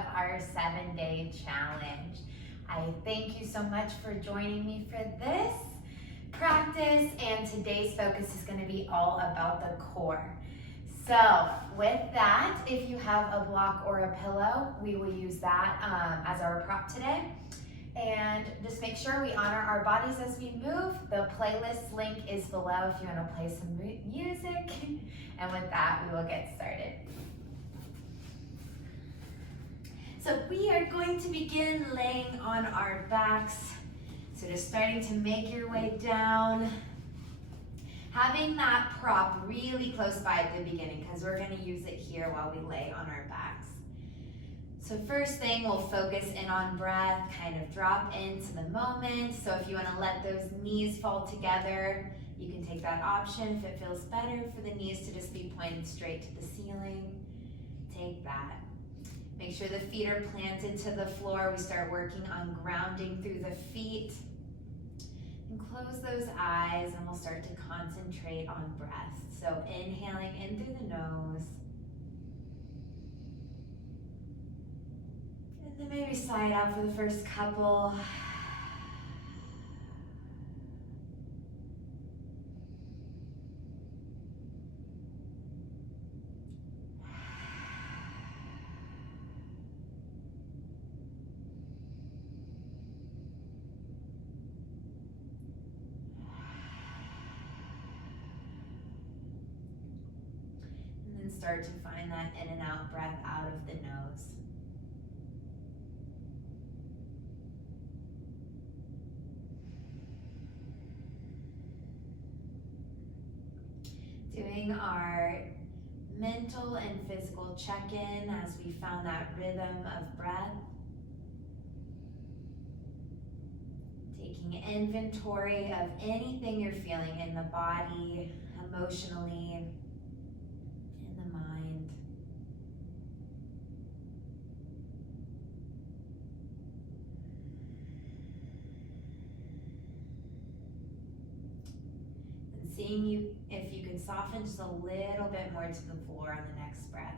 of our 7-day challenge. I thank you so much for joining me for this practice, and today's focus is going to be all about the core. So with that, if you have a block or a pillow, we will use that as our prop today. And just make sure we honor our bodies as we move. The playlist link is below if you want to play some music. And with that, we will get started. So we are going to begin laying on our backs. So just starting to make your way down. Having that prop really close by at the beginning because we're going to use it here while we lay on our backs. So first thing, we'll focus in on breath, kind of drop into the moment. So if you want to let those knees fall together, you can take that option. If it feels better for the knees to just be pointed straight to the ceiling, take that. Make sure the feet are planted to the floor. We start working on grounding through the feet. And close those eyes and we'll start to concentrate on breath. So inhaling in through the nose. And then maybe slide out for the first couple. Start to find that in and out breath out of the nose. Doing our mental and physical check-in as we found that rhythm of breath. Taking inventory of anything you're feeling in the body, emotionally, seeing if you can soften just a little bit more to the floor on the next breath.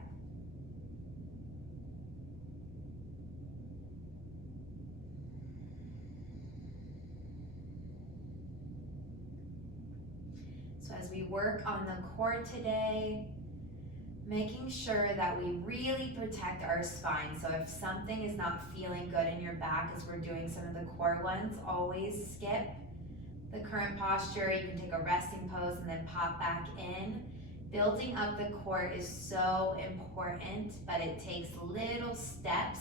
So as we work on the core today, making sure that we really protect our spine. So if something is not feeling good in your back as we're doing some of the core ones, always skip the current posture. You can take a resting pose and then pop back in. Building up the core is so important, but it takes little steps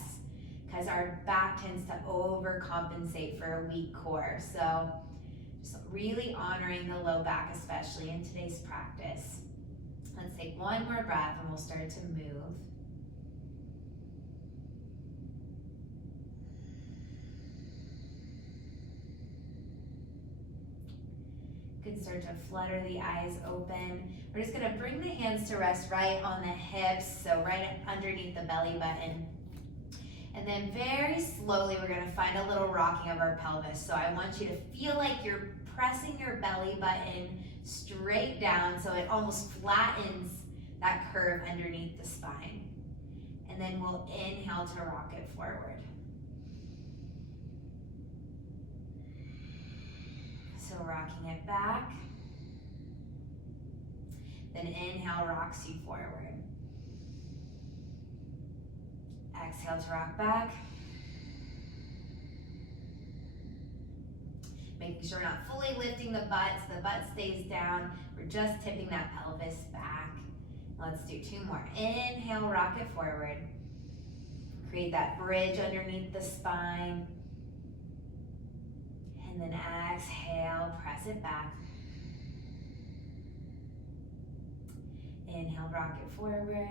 because our back tends to overcompensate for a weak core. So just really honoring the low back, especially in today's practice. Let's take one more breath and we'll start to move. You can start to flutter the eyes open. We're just gonna bring the hands to rest right on the hips, so right underneath the belly button. And then very slowly, we're gonna find a little rocking of our pelvis. So I want you to feel like you're pressing your belly button straight down so it almost flattens that curve underneath the spine. And then we'll inhale to rock it forward. So rocking it back. Then inhale rocks you forward. Exhale to rock back. Making sure we're not fully lifting the butt so the butt stays down. We're just tipping that pelvis back. Let's do 2 more. Inhale, rock it forward. Create that bridge underneath the spine. And then exhale, press it back. Inhale, rock it forward.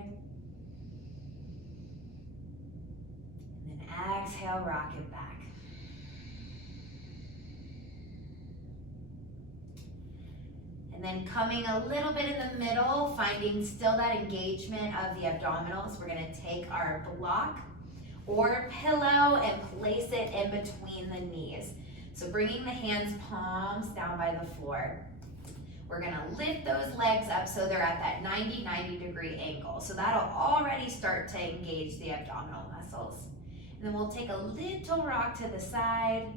And then exhale, rock it back. And then coming a little bit in the middle, finding still that engagement of the abdominals. We're gonna take our block or pillow and place it in between the knees. So bringing the hands palms down by the floor. we're gonna lift those legs up so they're at that 90 degree angle. So that'll already start to engage the abdominal muscles. And then we'll take a little rock to the side,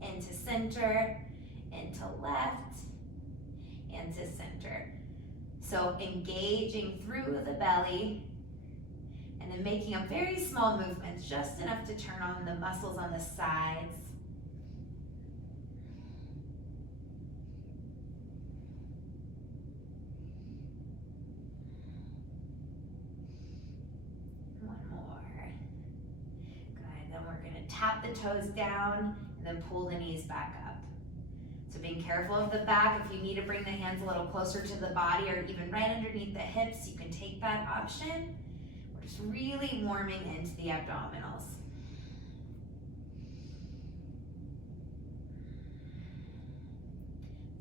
into center, into left, into center. So engaging through the belly, and then making a very small movements, just enough to turn on the muscles on the sides. One more. Good, then we're gonna tap the toes down and then pull the knees back up. So being careful of the back. If you need to bring the hands a little closer to the body or even right underneath the hips, you can take that option. Just really warming into the abdominals.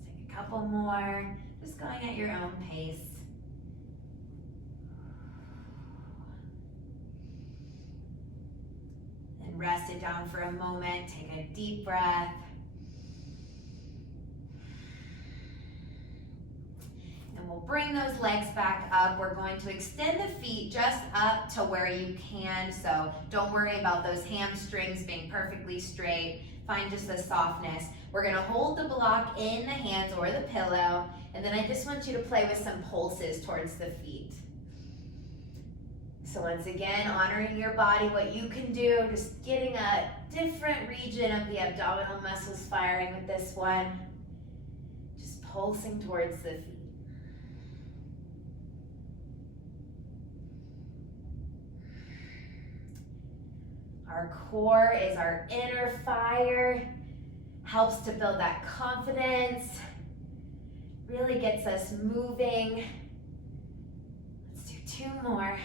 Take a couple more, just going at your own pace. And rest it down for a moment, take a deep breath. We'll bring those legs back up. We're going to extend the feet just up to where you can. So don't worry about those hamstrings being perfectly straight. Find just the softness. We're gonna hold the block in the hands or the pillow. And then I just want you to play with some pulses towards the feet. So once again, honoring your body, what you can do, just getting a different region of the abdominal muscles firing with this one. Just pulsing towards the feet. Our core is our inner fire, helps to build that confidence, really gets us moving. Let's do two more.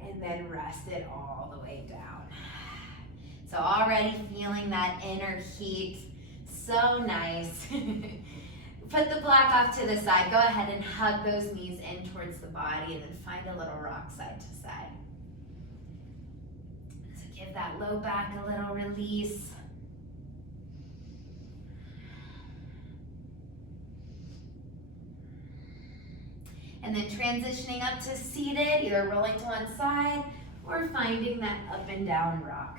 And then rest it all the way down. So already feeling that inner heat, so nice. Put the block off to the side. Go ahead and hug those knees in towards the body and then find a little rock side to side. So give that low back a little release. And then transitioning up to seated, either rolling to one side or finding that up and down rock.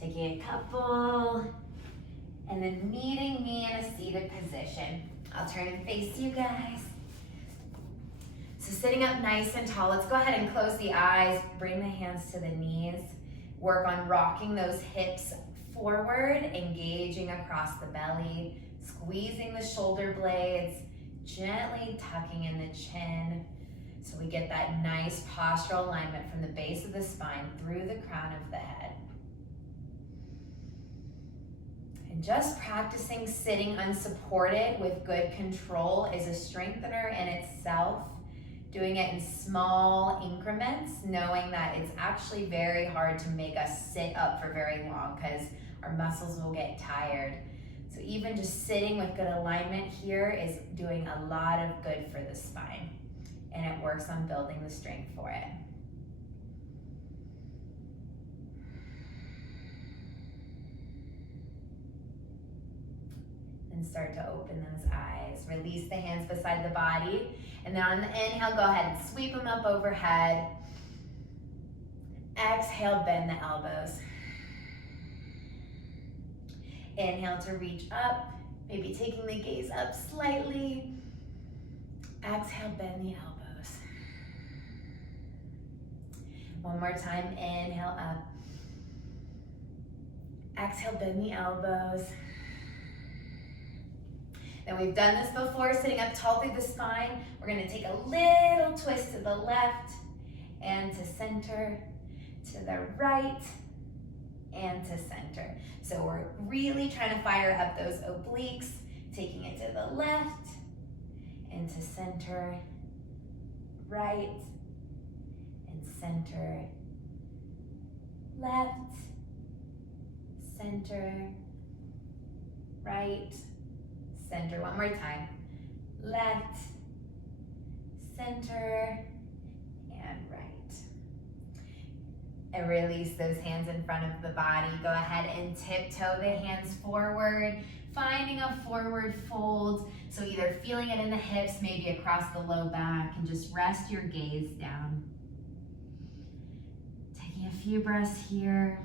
Taking a couple, and then meeting me in a seated position. I'll turn and face you guys. So sitting up nice and tall, let's go ahead and close the eyes, bring the hands to the knees, work on rocking those hips forward, engaging across the belly, squeezing the shoulder blades, gently tucking in the chin, so we get that nice postural alignment from the base of the spine through the crown of the head. And just practicing sitting unsupported with good control is a strengthener in itself. Doing it in small increments, knowing that it's actually very hard to make us sit up for very long because our muscles will get tired. So even just sitting with good alignment here is doing a lot of good for the spine, and it works on building the strength for it. And start to open those eyes. Release the hands beside the body. And then on the inhale, go ahead and sweep them up overhead. Exhale, bend the elbows. Inhale to reach up, maybe taking the gaze up slightly. Exhale, bend the elbows. One more time, inhale up. Exhale, bend the elbows. Now we've done this before, sitting up tall through the spine. We're gonna take a little twist to the left and to center, to the right and to center. So we're really trying to fire up those obliques, taking it to the left and to center, right and center, left, center, right, center. One more time. Left, center, and right. And release those hands in front of the body. Go ahead and tiptoe the hands forward. finding a forward fold. So either feeling it in the hips, maybe across the low back, and just rest your gaze down. Taking a few breaths here,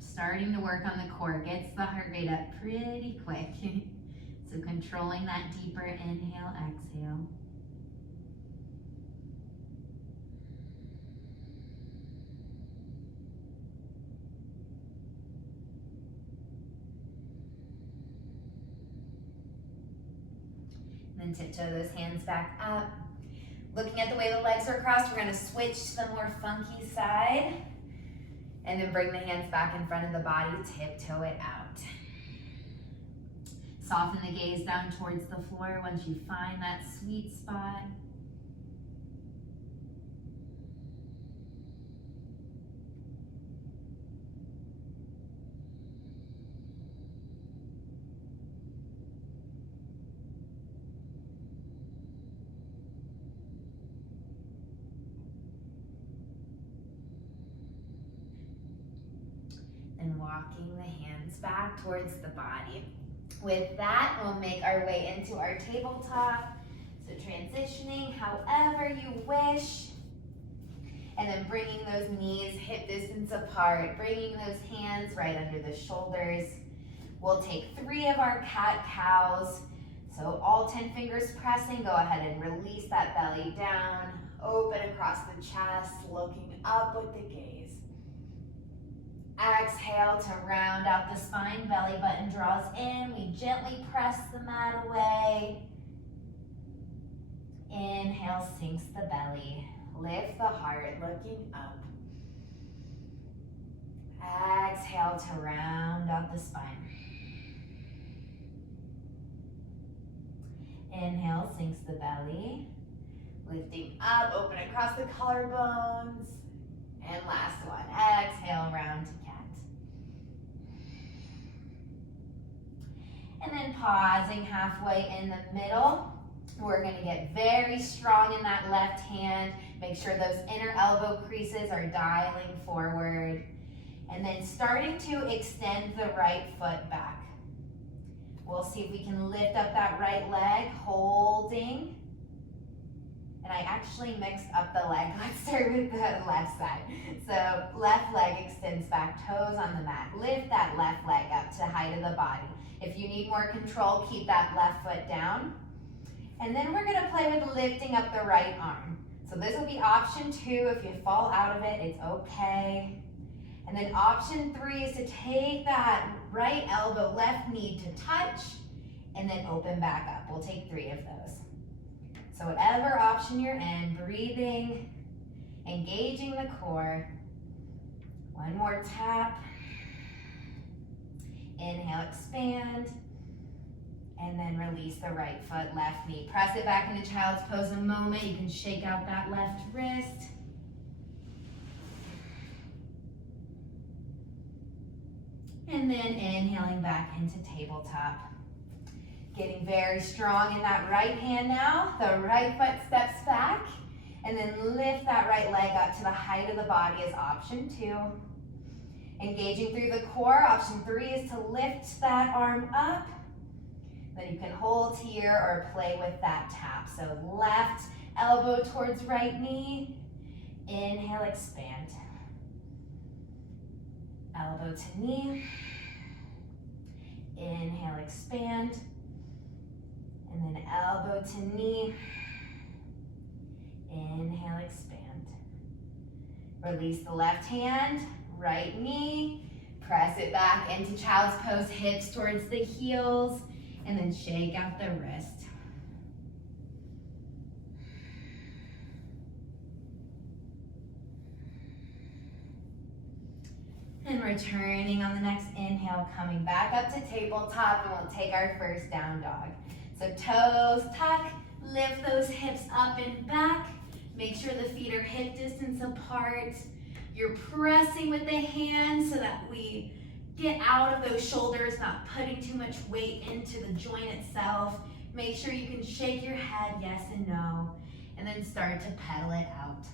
starting to work on the core. Gets the heart rate up pretty quick. So controlling that deeper inhale, exhale. Then tiptoe those hands back up. Looking at the way the legs are crossed, we're gonna switch to the more funky side. And then bring the hands back in front of the body, tiptoe it out. Soften the gaze down towards the floor once you find that sweet spot. And walking the hands back towards the body. With that, we'll make our way into our tabletop. So transitioning however you wish. And then bringing those knees hip distance apart, bringing those hands right under the shoulders. We'll take 3 of our cat-cows. So all 10 fingers pressing, go ahead and release that belly down, open across the chest, looking up with the gaze. Exhale to round out the spine, belly button draws in. We gently press the mat away. Inhale, sinks the belly. Lift the heart, looking up. Exhale to round out the spine. Inhale, sinks the belly. Lifting up, open across the collarbones. And last one, exhale, round to cat. And then pausing halfway in the middle. We're gonna get very strong in that left hand. Make sure those inner elbow creases are dialing forward. And then starting to extend the right foot back. We'll see if we can lift up that right leg, holding. And I actually mixed up the leg. Let's start with the left side. So left leg extends back, toes on the mat. Lift that left leg up to the height of the body. If you need more control, keep that left foot down. And then we're gonna play with lifting up the right arm. So this will be option 2. If you fall out of it, it's okay. And then option 3 is to take that right elbow, left knee to touch, and then open back up. We'll take 3 of those. So whatever option you're in, breathing, engaging the core. One more tap. Inhale, expand. And then release the right foot, left knee. Press it back into child's pose a moment. You can shake out that left wrist. And then inhaling back into tabletop. Getting very strong in that right hand now. The right foot steps back. And then lift that right leg up to the height of the body is option 2. Engaging through the core. Option 3 is to lift that arm up. Then you can hold here or play with that tap. So left elbow towards right knee. Inhale, expand. Elbow to knee. Inhale, expand. And then elbow to knee. Inhale, expand. Release the left hand, right knee. Press it back into child's pose, hips towards the heels. And then shake out the wrist. And returning on the next inhale, coming back up to tabletop, and we'll take our first down dog. So toes tuck, lift those hips up and back. Make sure the feet are hip distance apart. You're pressing with the hands so that we get out of those shoulders, not putting too much weight into the joint itself. Make sure you can shake your head, yes and no, and then start to pedal it out.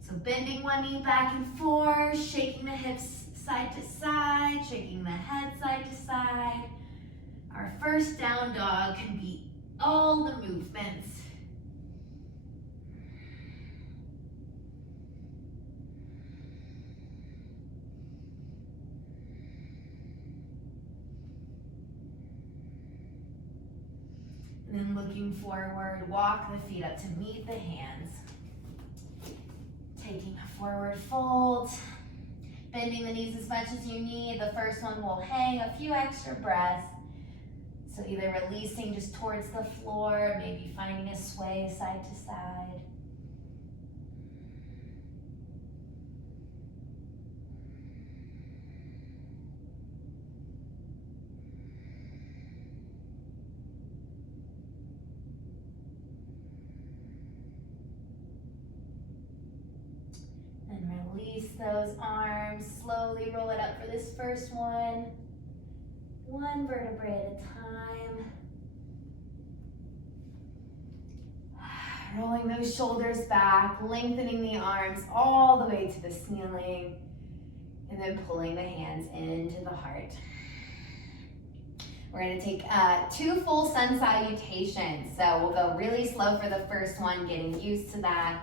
So bending one knee back and forth, shaking the hips side to side, shaking the head side to side. Our first down dog can be all the movements. And then looking forward, walk the feet up to meet the hands. Taking a forward fold, bending the knees as much as you need. The first one will hang a few extra breaths. So either releasing just towards the floor, maybe finding a sway side to side. And release those arms. Slowly roll it up for this first one. One vertebrae at a time. Rolling those shoulders back, lengthening the arms all the way to the ceiling, and then pulling the hands into the heart. We're gonna take 2 full sun salutations. So we'll go really slow for the first one, getting used to that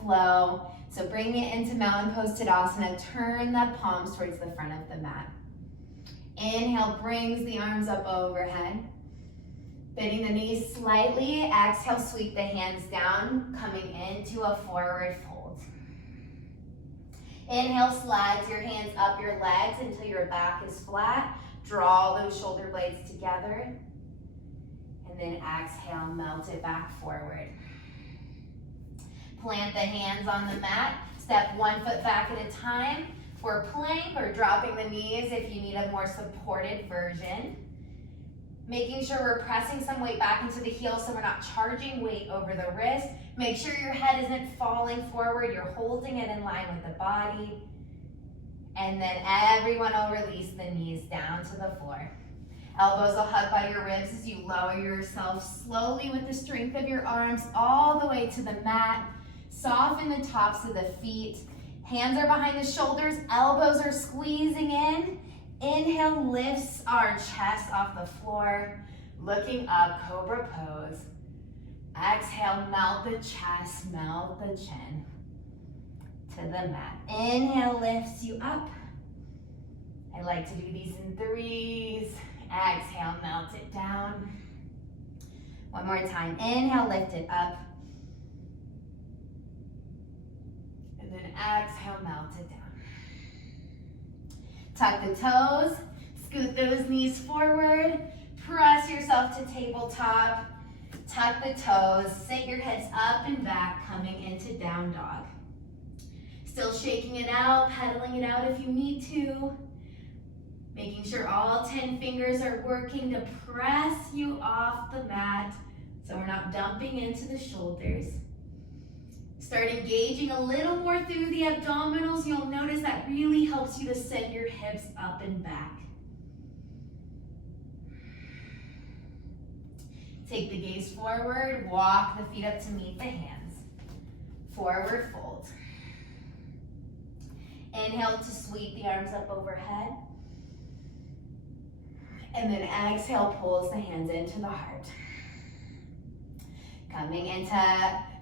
flow. So bring it into Mountain Pose Tadasana. Turn the palms towards the front of the mat. Inhale, brings the arms up overhead. Bending the knees slightly. Exhale, sweep the hands down, coming into a forward fold. Inhale, slides your hands up your legs until your back is flat. Draw those shoulder blades together. And then exhale, melt it back forward. Plant the hands on the mat. Step 1 foot back at a time. For plank or dropping the knees if you need a more supported version. Making sure we're pressing some weight back into the heels so we're not charging weight over the wrist. Make sure your head isn't falling forward. You're holding it in line with the body. And then everyone will release the knees down to the floor. Elbows will hug by your ribs as you lower yourself slowly with the strength of your arms all the way to the mat. Soften the tops of the feet. Hands are behind the shoulders, elbows are squeezing in. Inhale lifts our chest off the floor. Looking up, Cobra Pose. Exhale, melt the chest, melt the chin to the mat. Inhale lifts you up. I like to do these in 3s. Exhale, melt it down. One more time. Inhale, lift it up. And then exhale, melt it down. Tuck the toes, scoot those knees forward, press yourself to tabletop, tuck the toes, sit your hips up and back, coming into down dog. Still shaking it out, pedaling it out if you need to. Making sure all 10 fingers are working to press you off the mat so we're not dumping into the shoulders. Start engaging a little more through the abdominals. You'll notice that really helps you to send your hips up and back. Take the gaze forward, walk the feet up to meet the hands. Forward fold. Inhale to sweep the arms up overhead. And then exhale, pulls the hands into the heart. Coming into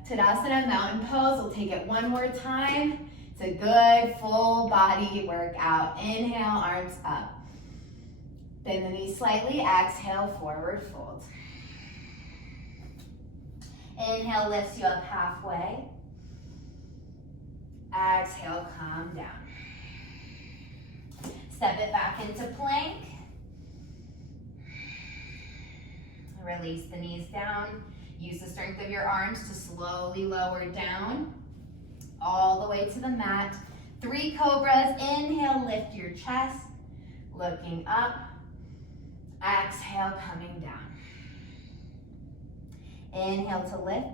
Tadasana Mountain Pose. We'll take it one more time. It's a good full body workout. Inhale, arms up. Bend the knees slightly. Exhale, forward fold. Inhale, lifts you up halfway. Exhale, come down. Step it back into plank. Release the knees down. Use the strength of your arms to slowly lower down, all the way to the mat. 3 cobras. Inhale, lift your chest, looking up. Exhale, coming down. Inhale to lift.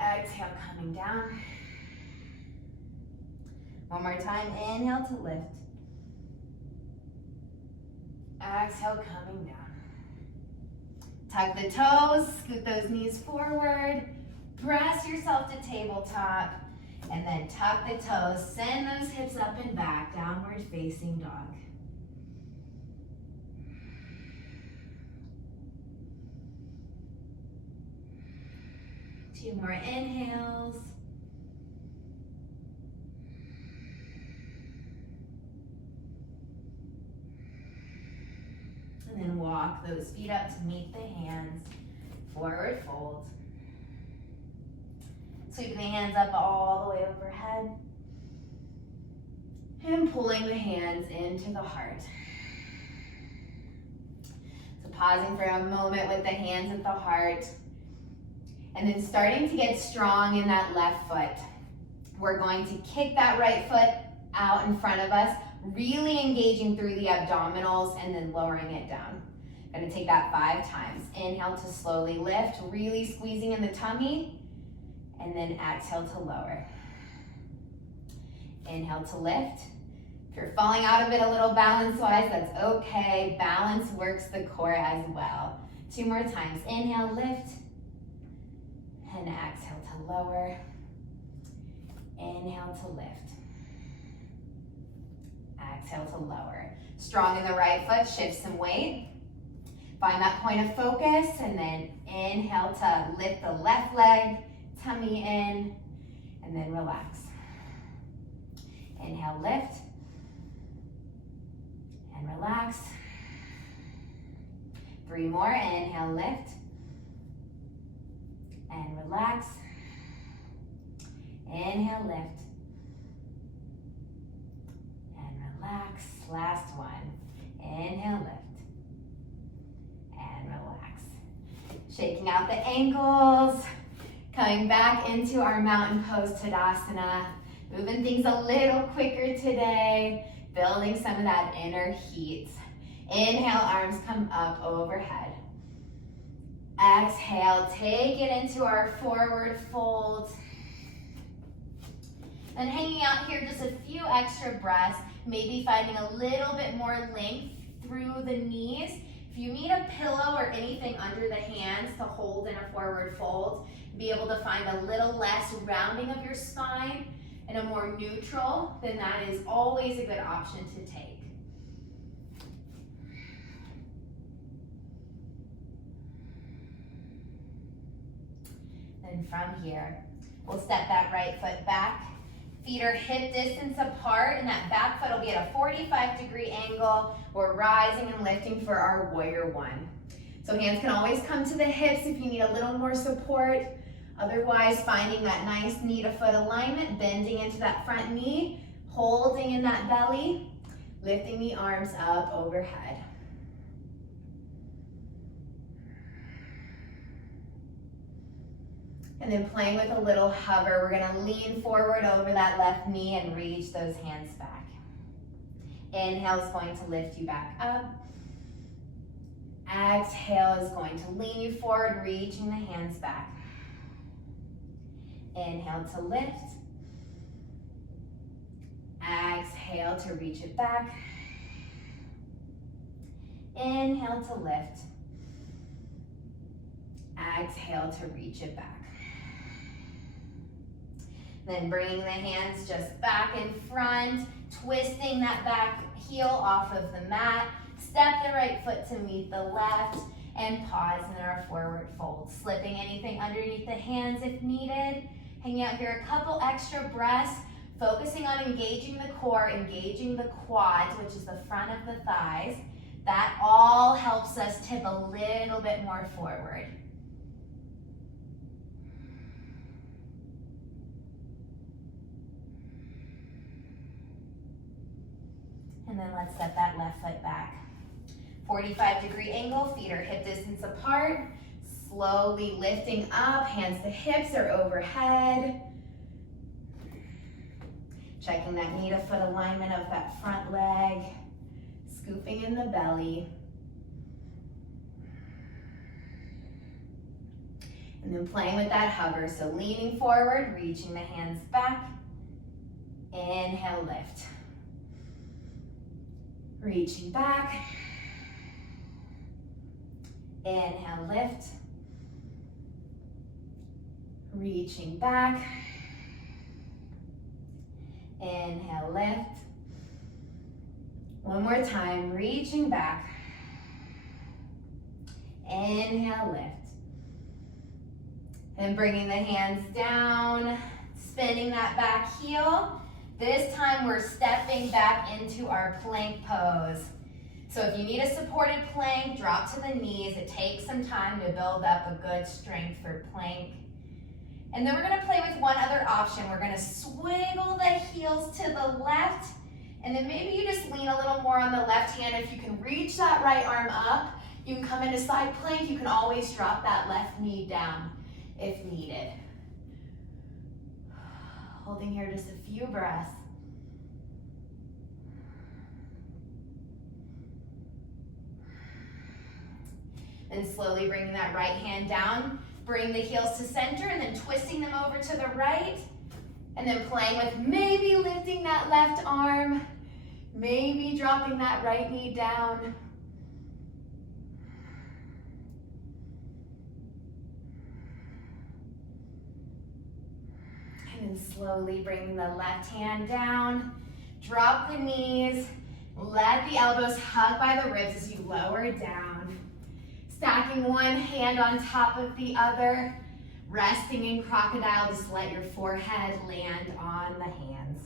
Exhale, coming down. One more time. Inhale to lift. Exhale, coming down. Tuck the toes, scoot those knees forward, press yourself to tabletop, and then tuck the toes, send those hips up and back, downward facing dog. 2 more inhales. And then walk those feet up to meet the hands. Forward fold. Sweeping the hands up all the way overhead. And pulling the hands into the heart. So pausing for a moment with the hands at the heart. And then starting to get strong in that left foot. We're going to kick that right foot out in front of us, really engaging through the abdominals and then lowering it down. Gonna take that 5 times. Inhale to slowly lift, really squeezing in the tummy, and then exhale to lower. Inhale to lift. If you're falling out of it a little balance-wise, that's okay. Balance works the core as well. 2 more times. Inhale, lift, and exhale to lower. Inhale to lift. Exhale to lower. Strong in the right foot, shift some weight. Find that point of focus, and then inhale to lift the left leg, tummy in, and then relax. Inhale, lift, and relax. 3 more, inhale, lift, and relax. Inhale, lift, and relax. Last one, inhale, lift. And relax. Shaking out the ankles, coming back into our mountain pose Tadasana, moving things a little quicker today, building some of that inner heat. Inhale, arms come up overhead. Exhale, take it into our forward fold. And hanging out here just a few extra breaths, maybe finding a little bit more length through the knees. If you need a pillow or anything under the hands to hold in a forward fold, be able to find a little less rounding of your spine and a more neutral, then that is always a good option to take. Then from here, we'll step that right foot back. Feet are hip distance apart, and that back foot will be at a 45-degree angle. We're rising and lifting for our warrior 1. So hands can always come to the hips if you need a little more support. Otherwise, finding that nice knee to foot alignment, bending into that front knee, holding in that belly, lifting the arms up overhead. And then playing with a little hover, we're gonna lean forward over that left knee and reach those hands back. Inhale is going to lift you back up. Exhale is going to lean you forward, reaching the hands back. Inhale to lift. Exhale to reach it back. Inhale to lift. Exhale to reach it back. Then bringing the hands just back in front, twisting that back heel off of the mat. Step the right foot to meet the left and pause in our forward fold. Slipping anything underneath the hands if needed. Hanging out here a couple extra breaths, focusing on engaging the core, engaging the quads, which is the front of the thighs. That all helps us tip a little bit more forward. And then let's set that left foot back. 45-degree angle, feet are hip distance apart. Slowly lifting up, hands to hips or overhead. Checking that knee to foot alignment of that front leg. Scooping in the belly. And then playing with that hover. So leaning forward, reaching the hands back. Inhale, lift. Reaching back. Inhale, lift. Reaching back. Inhale, lift. One more time, reaching back. Inhale, lift. And bringing the hands down, spinning that back heel. This time we're stepping back into our plank pose. So if you need a supported plank, drop to the knees. It takes some time to build up a good strength for plank. And then we're gonna play with one other option. We're gonna swiggle the heels to the left, and then maybe you just lean a little more on the left hand. If you can reach that right arm up, you can come into side plank. You can always drop that left knee down if needed. Holding here just a few breaths. And slowly bringing that right hand down. Bring the heels to center and then twisting them over to the right. And then playing with maybe lifting that left arm, maybe dropping that right knee down. And then slowly bringing the left hand down. Drop the knees. Let the elbows hug by the ribs as you lower down. Stacking one hand on top of the other. Resting in crocodile, just let your forehead land on the hands.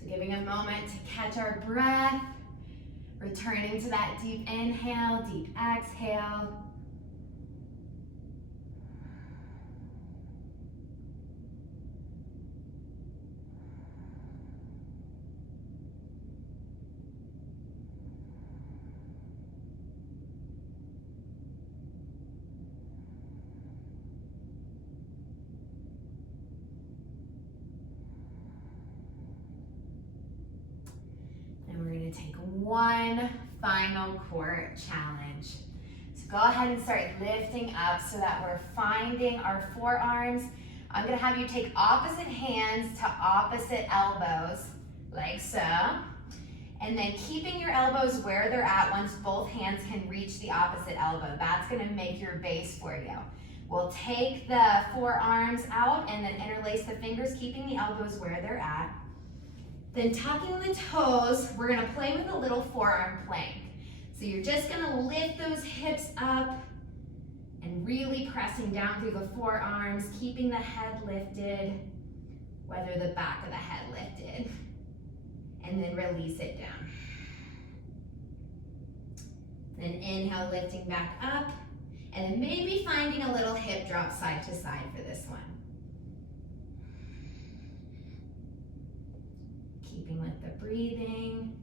So giving a moment to catch our breath, returning to that deep inhale, deep exhale. Take one final core challenge. So go ahead and start lifting up so that we're finding our forearms. I'm gonna have you take opposite hands to opposite elbows, like so. And then keeping your elbows where they're at once both hands can reach the opposite elbow. That's gonna make your base for you. We'll take the forearms out and then interlace the fingers, keeping the elbows where they're at. Then tucking the toes, we're gonna play with a little forearm plank. So you're just gonna lift those hips up and really pressing down through the forearms, keeping the head lifted, whether the back of the head lifted, and then release it down. Then inhale, lifting back up, and then maybe finding a little hip drop side to side for this one. Keeping with the breathing.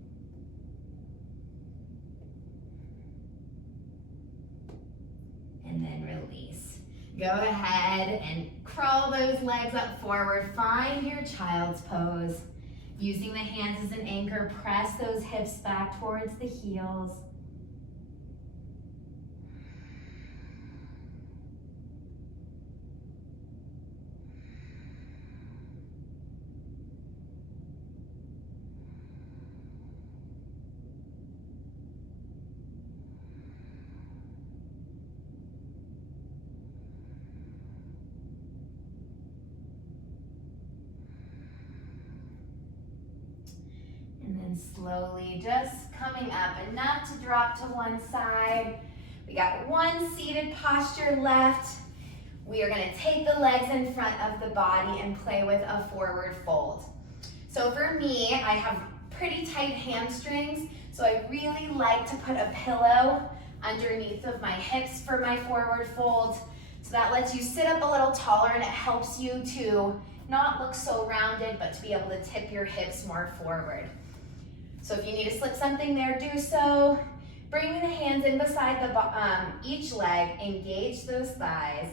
And then release. Go ahead and crawl those legs up forward. Find your child's pose. Using the hands as an anchor, press those hips back towards the heels. Slowly just coming up, enough to drop to one side. We got one seated posture left. We are gonna take the legs in front of the body and play with a forward fold. So for me, I have pretty tight hamstrings, so I really like to put a pillow underneath of my hips for my forward fold. So that lets you sit up a little taller and it helps you to not look so rounded, but to be able to tip your hips more forward. So if you need to slip something there, do so. Bringing the hands in beside each leg, engage those thighs,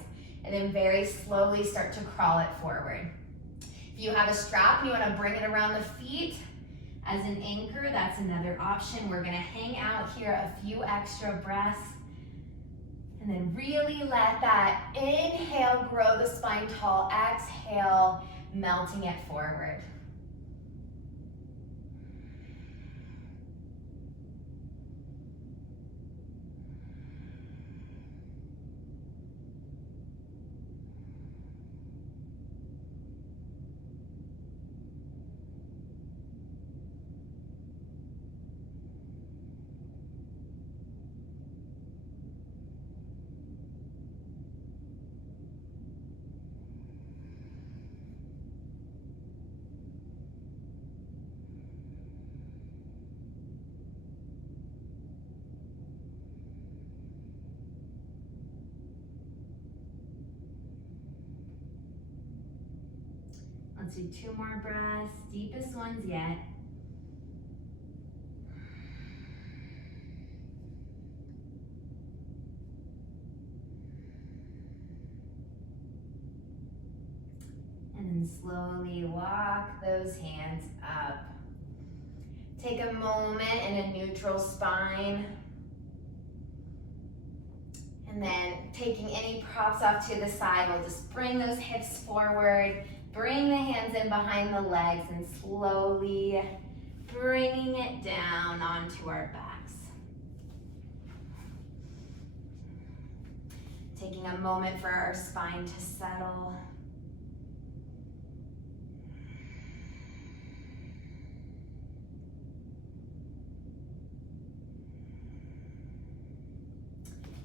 and then very slowly start to crawl it forward. If you have a strap and you want to bring it around the feet as an anchor, that's another option. We're going to hang out here a few extra breaths, and then really let that inhale grow the spine tall, exhale, melting it forward. Let's do 2 more breaths, deepest ones yet. And then slowly walk those hands up. Take a moment in a neutral spine. And then taking any props off to the side, we'll just bring those hips forward, bring the hands in behind the legs, and slowly bringing it down onto our backs. Taking a moment for our spine to settle.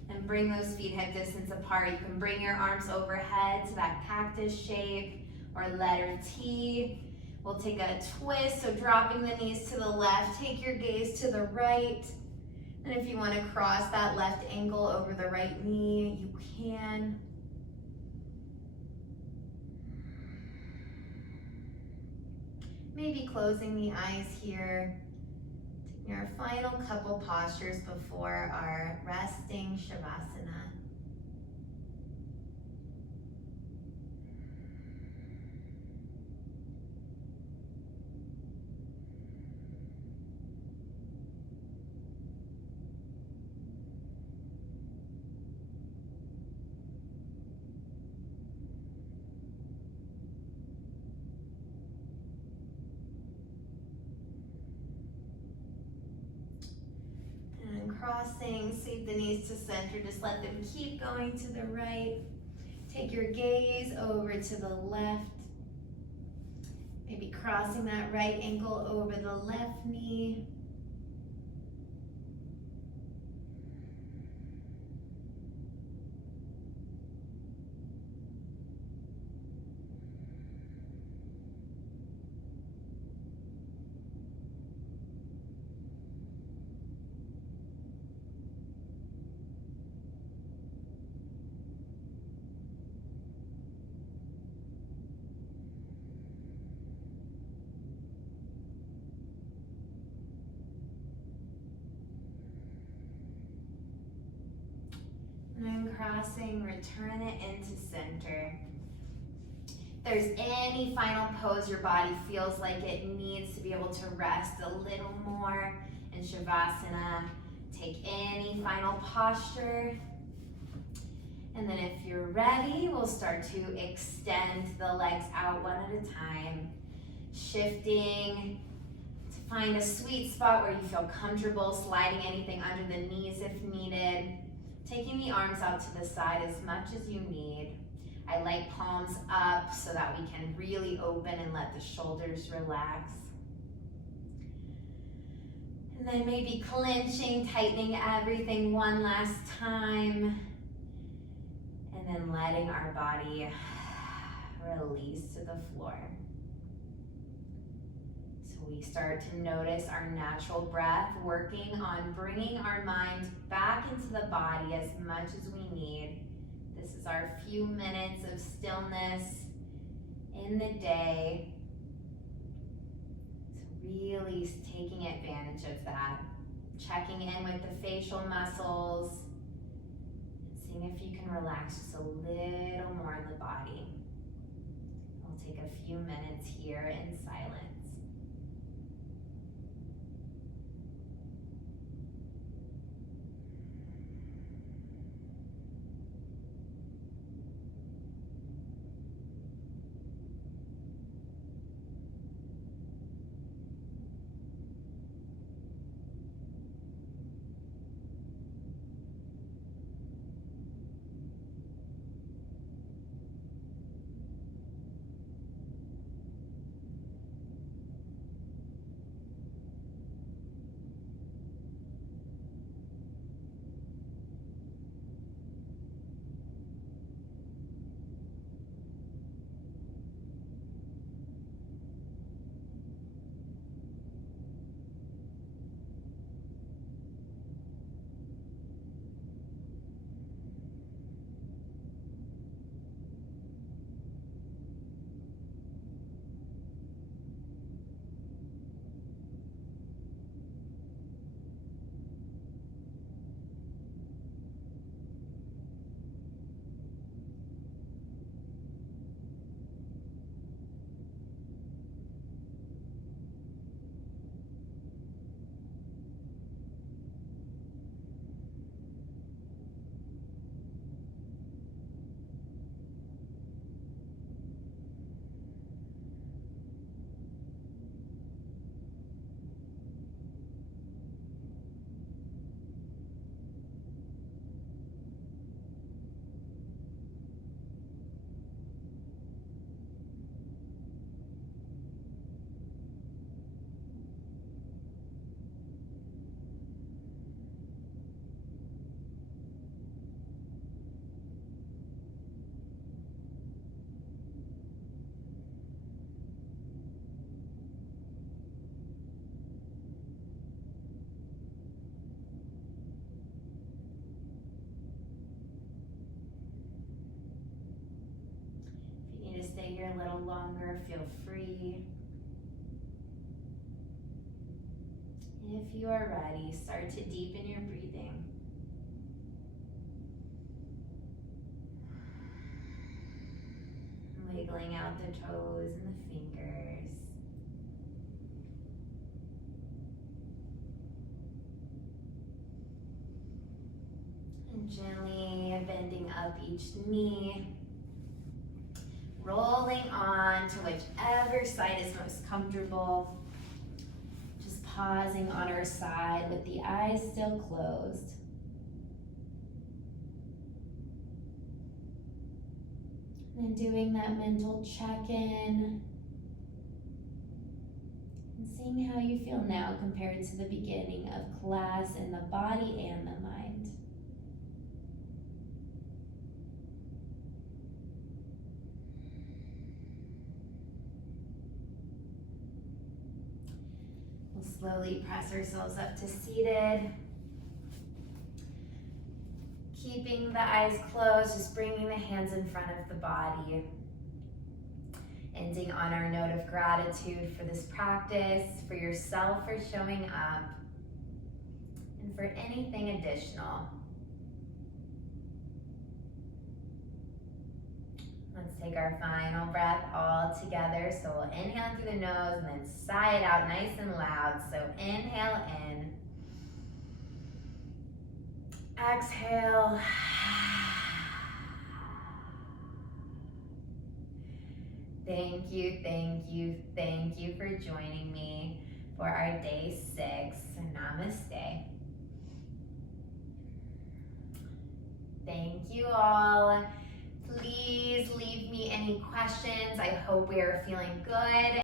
And bring those feet hip distance apart. You can bring your arms overhead to that cactus shape or letter T. We'll take a twist, so dropping the knees to the left, take your gaze to the right. And if you want to cross that left ankle over the right knee, you can. Maybe closing the eyes here. Taking our final couple postures before our resting Shavasana. Crossing, sweep the knees to center, just let them keep going to the right. Take your gaze over to the left. Maybe crossing that right ankle over the left knee. And then crossing, return it into center. If there's any final pose your body feels like it needs to be able to rest a little more in Shavasana, take any final posture. And then if you're ready, we'll start to extend the legs out one at a time, shifting to find a sweet spot where you feel comfortable, sliding anything under the knees if needed. Taking the arms out to the side as much as you need. I like palms up so that we can really open and let the shoulders relax. And then maybe clenching, tightening everything one last time. And then letting our body release to the floor. We start to notice our natural breath, working on bringing our mind back into the body as much as we need. This is our few minutes of stillness in the day. So really taking advantage of that. Checking in with the facial muscles. Seeing if you can relax just a little more in the body. We'll take a few minutes here in silence. little longer, feel free. If you are ready, start to deepen your breathing. Wiggling out the toes and the fingers. And gently bending up each knee. Rolling on to whichever side is most comfortable. Just pausing on our side with the eyes still closed. And doing that mental check-in. And seeing how you feel now compared to the beginning of class in the body and the mind. We'll slowly press ourselves up to seated. Keeping the eyes closed, just bringing the hands in front of the body. Ending on our note of gratitude for this practice, for yourself for showing up, and for anything additional. Let's take our final breath all together. So we'll inhale through the nose and then sigh it out nice and loud. So inhale in. Exhale. Thank you, thank you, thank you for joining me for our day 6. Namaste. Thank you all. Please leave me any questions. I hope we are feeling good.